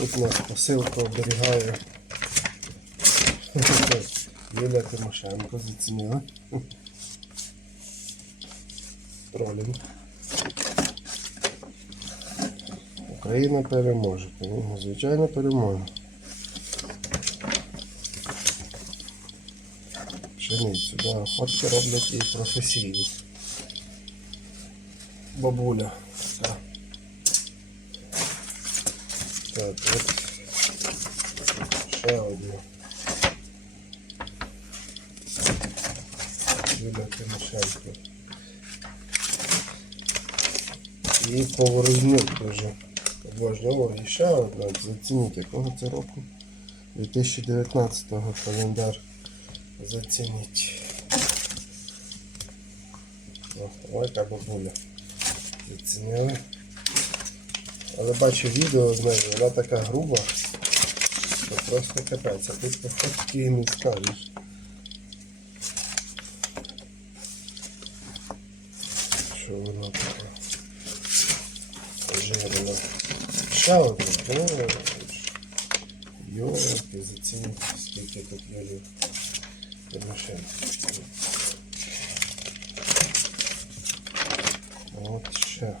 тут нас посилка оберігає. Юля Тимошенко зацінила. Тролінг. Україна переможе. Звичайно, переможе. Пшеницю, да. Фотки роблять і професійні. Бабуля. Так. Так, от ще одна. Юля Тимошенко. І поворознюк дуже обожнював. І ще одна. Зацініть, якого це року? 2019 календар. Зацініть. О, ой, яка бабуля. Зацінили. Але бачу відео з нею, вона така груба, що просто капець, а тут по фотки не скажеш. Що вона така жирна. Ще одна, ну, йолки, зацініть, скільки тут є машин. От ще.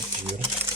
papiro.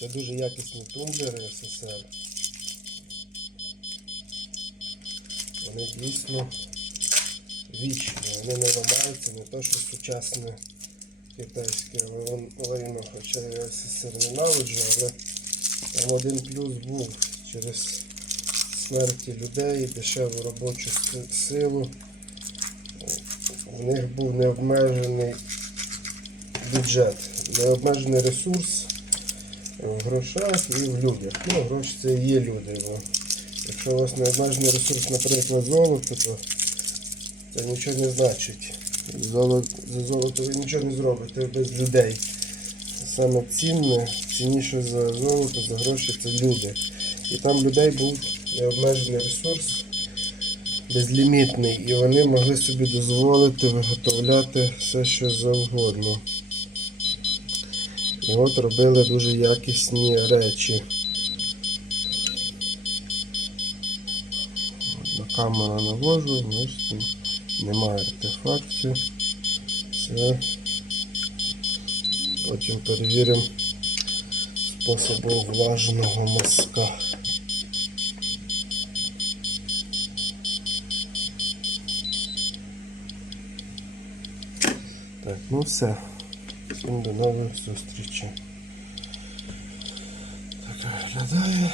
Це дуже якісні тумблери СССР. Вони дійсно вічні, вони не ламаються, не то що сучасне китайське лайно, хоча я СССР ненавиджу, але там один плюс був через смерті людей, дешеву робочу силу. У них був необмежений бюджет, необмежений ресурс в грошах і в людях. Ну, гроші це і є люди. Бо якщо у вас не обмежений ресурс, наприклад, золото, то це нічого не значить. Золото, за золото ви нічого не зробите без людей. Саме цінне, цінніше за золото, за гроші це люди. І там людей був необмежений ресурс, безлімітний, і вони могли собі дозволити виготовляти все, що завгодно. І от робили дуже якісні речі. На камеру навожу, бачите, немає артефактів. Все. Потім перевіримо способу влажного мазка. Так, ну все. Всім до нових зустрічей. Так виглядає.